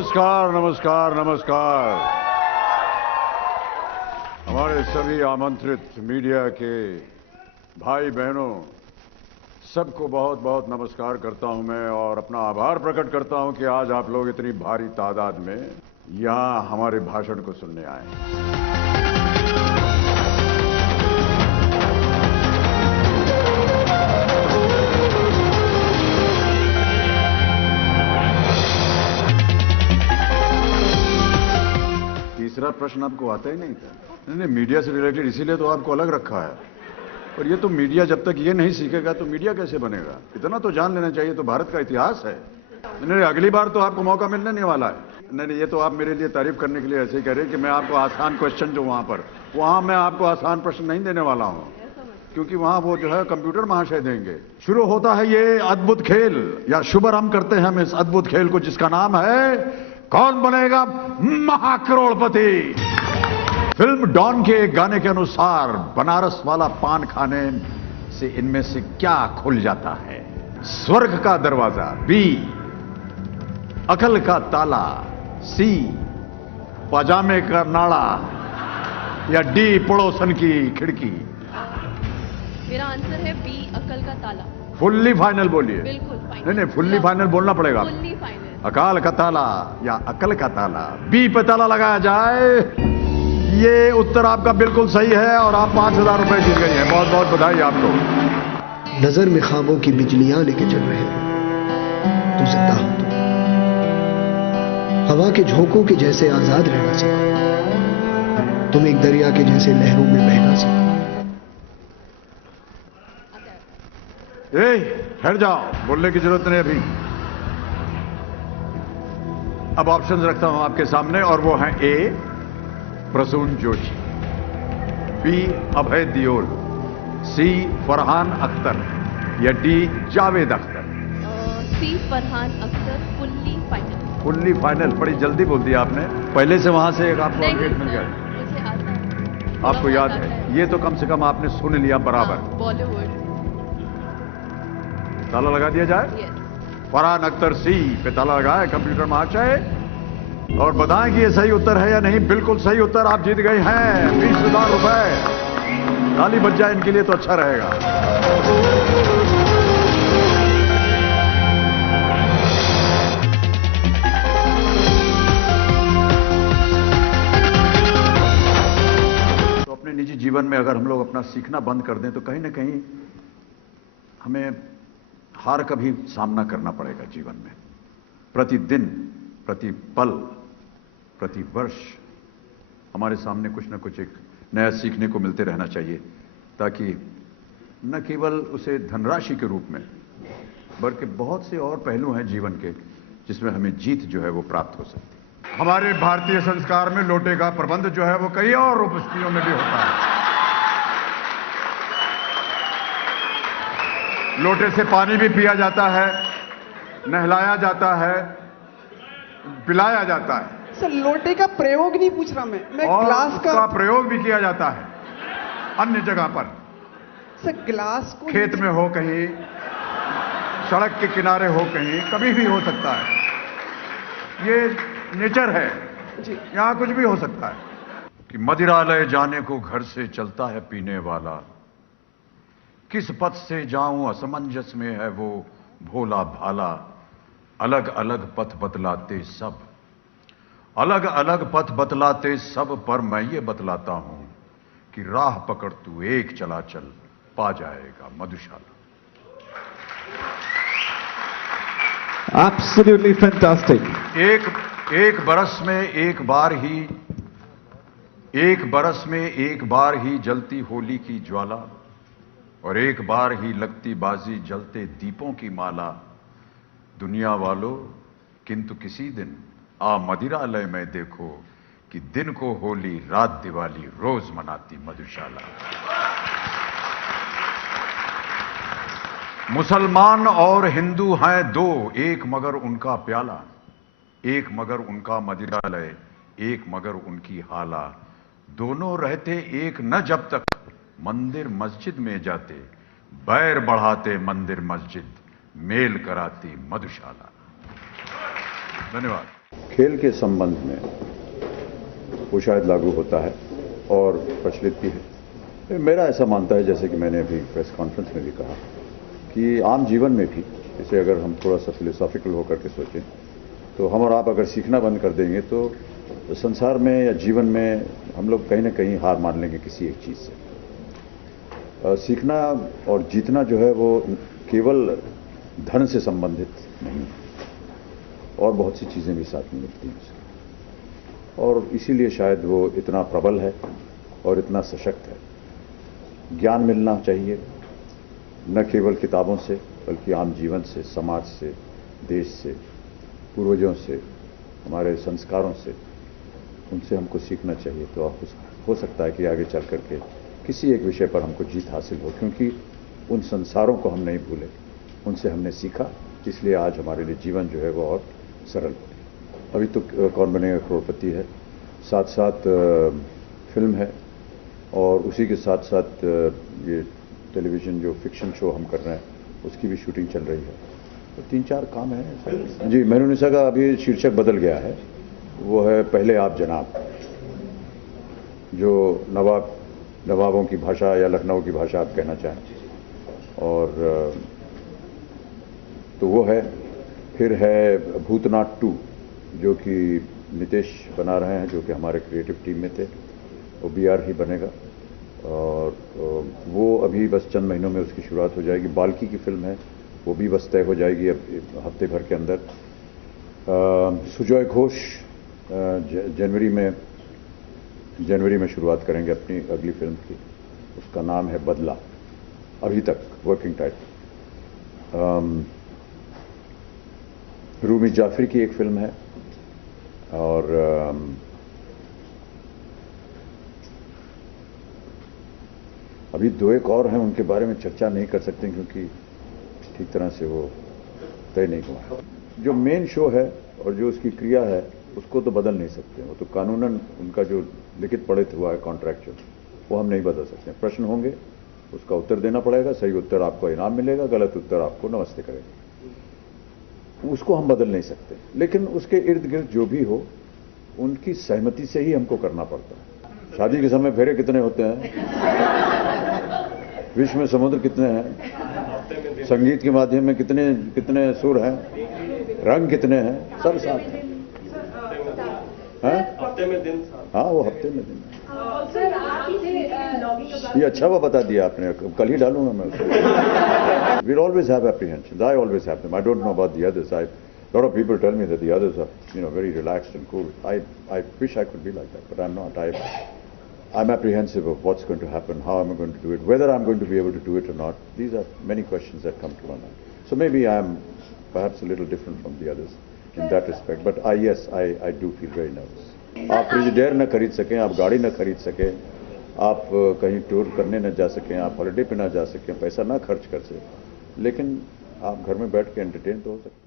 नमस्कार नमस्कार नमस्कार। हमारे सभी आमंत्रित मीडिया के भाई बहनों, सबको बहुत बहुत नमस्कार करता हूं मैं और अपना आभार प्रकट करता हूं कि आज आप लोग इतनी भारी तादाद में यहां हमारे भाषण को सुनने आए। तीसरा प्रश्न आपको आता ही नहीं था। नहीं, मीडिया से रिलेटेड इसीलिए तो आपको अलग रखा है। और ये तो मीडिया जब तक ये नहीं सीखेगा तो मीडिया कैसे बनेगा? इतना तो जान लेना चाहिए, तो भारत का इतिहास है। नहीं, अगली बार तो आपको मौका मिलने नहीं वाला है। नहीं, ये तो आप मेरे लिए तारीफ करने के लिए ऐसे ही कह रहे हैं कि मैं आपको आसान क्वेश्चन जो वहां मैं आपको आसान प्रश्न नहीं देने वाला हूं, क्योंकि वहां वो जो है कंप्यूटर महाशय देंगे। शुरू होता है ये अद्भुत खेल, या शुभारंभ करते हैं हम इस अद्भुत खेल को, जिसका नाम है कौन बनेगा महाकरोड़पति। फिल्म डॉन के एक गाने के अनुसार बनारस वाला पान खाने से इनमें से क्या खुल जाता है? स्वर्ग का दरवाजा, बी अकल का ताला, सी पजामे का नाड़ा, या डी पड़ोसन की खिड़की। मेरा आंसर है बी अकल का ताला। फुल्ली फाइनल बोलिए। बिल्कुल फाइनल। नहीं, फुल्ली फाइनल बोलना पड़ेगा। Fully final. अकाल का ताला या अकल का ताला, बी पे ताला लगाया जाए। ये उत्तर आपका बिल्कुल सही है और आप 5,000 रुपए जीत गई हैं। बहुत बहुत बधाई आपको। नजर में ख्वाबों की बिजलियां लेके चल रहे हो, तू जिंदा हो तो हवा के झोंकों के जैसे आजाद रहना सीखो, तुम एक दरिया के जैसे लहरों में बहना सीखो। ठहर जाओ, बोलने की जरूरत नहीं अभी। अब ऑप्शंस रखता हूं आपके सामने और वो हैं A Prasoon Joshi, B Abhay Deol, C Farhan Akhtar, या D Javed Akhtar. C Farhan Akhtar. Fully final. Fully final. बड़ी जल्दी बोल दिया आपने। पहले से वहां से एक आपको अपडेट मिल गया। मुझे आता है। आपको याद है? ये तो कम से कम आपने सुन लिया बराबर। बॉलीवुड। ताला लगा दिया जाए। यस। फरहान अख्तर सी पे ताला लगाए कंप्यूटर महाशय, और बताएं कि ये सही उत्तर है या नहीं। बिल्कुल सही उत्तर, आप जीत गए हैं 20,000 रुपए। ताली बज जाए इनके लिए तो अच्छा रहेगा। तो अपने निजी जीवन में अगर हम लोग अपना सीखना बंद कर दें तो कहीं ना कहीं हमें हार का भी सामना करना पड़ेगा जीवन में। प्रतिदिन, प्रति पल, प्रति वर्ष हमारे सामने कुछ ना कुछ एक नया सीखने को मिलते रहना चाहिए, ताकि न केवल उसे धनराशि के रूप में, बल्कि बहुत से और पहलू हैं जीवन के जिसमें हमें जीत जो है वो प्राप्त हो सकती है। हमारे भारतीय संस्कार में लोटे का प्रबंध जो है वो कई और उपस्थितियों में भी होता है। लोटे से पानी भी पिया जाता है, नहलाया जाता है, पिलाया जाता है। सर, लोटे का प्रयोग नहीं पूछ रहा मैं और ग्लास का प्रयोग भी किया जाता है अन्य जगह पर। सर, ग्लास को खेत में हो, कहीं सड़क के किनारे हो, कहीं कभी भी हो सकता है। ये नेचर है जी। यहां कुछ भी हो सकता है। कि मदिरालय जाने को घर से चलता है पीने वाला, किस पथ से जाऊं असमंजस में है वो भोला भाला। अलग अलग पथ बतलाते सब, अलग अलग पथ बतलाते सब, पर मैं ये बतलाता हूं कि राह पकड़ तू एक चला चल, पा जाएगा मधुशाला। Absolutely fantastic. एक बरस में एक बार ही, एक बरस में एक बार ही जलती होली की ज्वाला, और एक बार ही लगती बाजी जलते दीपों की माला। दुनिया वालों, किंतु किसी दिन आ मदिरालय में देखो कि दिन को होली रात दिवाली रोज मनाती मधुशाला। मुसलमान और हिंदू हैं दो, एक मगर उनका प्याला, एक मगर उनका मदिरालय, एक मगर उनकी हाला। दोनों रहते एक न जब तक मंदिर मस्जिद में जाते, बैर बढ़ाते मंदिर मस्जिद, मेल कराती मधुशाला। धन्यवाद। खेल के संबंध में वो शायद लागू होता है और प्रचलित भी है। मेरा ऐसा मानता है, जैसे कि मैंने अभी प्रेस कॉन्फ्रेंस में भी कहा, कि आम जीवन में भी इसे अगर हम थोड़ा सा फिलोसॉफिकल होकर के सोचें तो हम और आप अगर सीखना बंद कर देंगे तो संसार में या जीवन में हम लोग कहीं ना कहीं हार मान लेंगे किसी एक चीज़ से। सीखना और जीतना जो है वो केवल धन से संबंधित नहीं है, और बहुत सी चीज़ें भी साथ में मिलती हैं उसके, और इसीलिए शायद वो इतना प्रबल है और इतना सशक्त है। ज्ञान मिलना चाहिए न केवल किताबों से बल्कि आम जीवन से, समाज से, देश से, पूर्वजों से, हमारे संस्कारों से, उनसे हमको सीखना चाहिए। तो हो सकता है कि आगे चल करके किसी एक विषय पर हमको जीत हासिल हो, क्योंकि उन संसारों को हम नहीं भूले, उनसे हमने सीखा, इसलिए आज हमारे लिए जीवन जो है वो और सरल हो। अभी तो कौन बनेगा करोड़पति है, साथ साथ फिल्म है, और उसी के साथ साथ ये टेलीविज़न जो फिक्शन शो हम कर रहे हैं उसकी भी शूटिंग चल रही है। तो 3-4 काम है जी। मेहरुनिसा का अभी शीर्षक बदल गया है, वो है पहले आप जनाब, जो नवाबों की भाषा या लखनऊ की भाषा आप कहना चाहें, और तो वो है। फिर है भूतनाथ 2 जो कि नितेश बना रहे हैं, जो कि हमारे क्रिएटिव टीम में थे, वो BR ही बनेगा, और वो अभी बस चंद महीनों में उसकी शुरुआत हो जाएगी। बाल्की की फिल्म है, वो भी बस तय हो जाएगी अब हफ्ते भर के अंदर। सुजॉय घोष जनवरी में शुरुआत करेंगे अपनी अगली फिल्म की, उसका नाम है बदला, अभी तक वर्किंग टाइटल। रूमी जाफरी की एक फिल्म है, और अभी 2 एक और हैं, उनके बारे में चर्चा नहीं कर सकते क्योंकि ठीक तरह से वो तय नहीं हुआ। जो मेन शो है और जो उसकी क्रिया है उसको तो बदल नहीं सकते, वो तो कानूनन उनका जो लिखित पढ़ित हुआ है कॉन्ट्रैक्चुअल, वो हम नहीं बदल सकते। प्रश्न होंगे, उसका उत्तर देना पड़ेगा, सही उत्तर आपको इनाम मिलेगा, गलत उत्तर आपको नमस्ते करेगा, उसको हम बदल नहीं सकते। लेकिन उसके इर्द गिर्द जो भी हो उनकी सहमति से ही हमको करना पड़ता है। शादी के समय फेरे कितने होते हैं, विश्व में समुद्र कितने हैं, संगीत के माध्यम में कितने सुर हैं, रंग कितने हैं, सब साथ हैं। हफ्ते में दिन, हाँ वो हफ्ते में दिन। ये अच्छा हुआ बता दिया आपने, कल ही डालूंगा मैं उसको। We'll always have apprehensions. I always have them. I don't know about the others. A lot of people tell me that the others are, very relaxed and cool. I wish I could be like that, but I'm not. I'm apprehensive of what's going to happen, how am I going to do it, whether I'm going to be able to do it or not. These are many questions that come to my mind. So maybe I'm perhaps a little different from the others in that respect. But yes, I do feel very nervous. आप फ्रिजडेयर न खरीद सकें, आप गाड़ी न खरीद सकें, आप कहीं टूर करने न जा सकें, आप हॉलिडे पे न जा सकें, पैसा ना खर्च कर सकें, लेकिन आप घर में बैठ के एंटरटेन तो हो सकते हैं।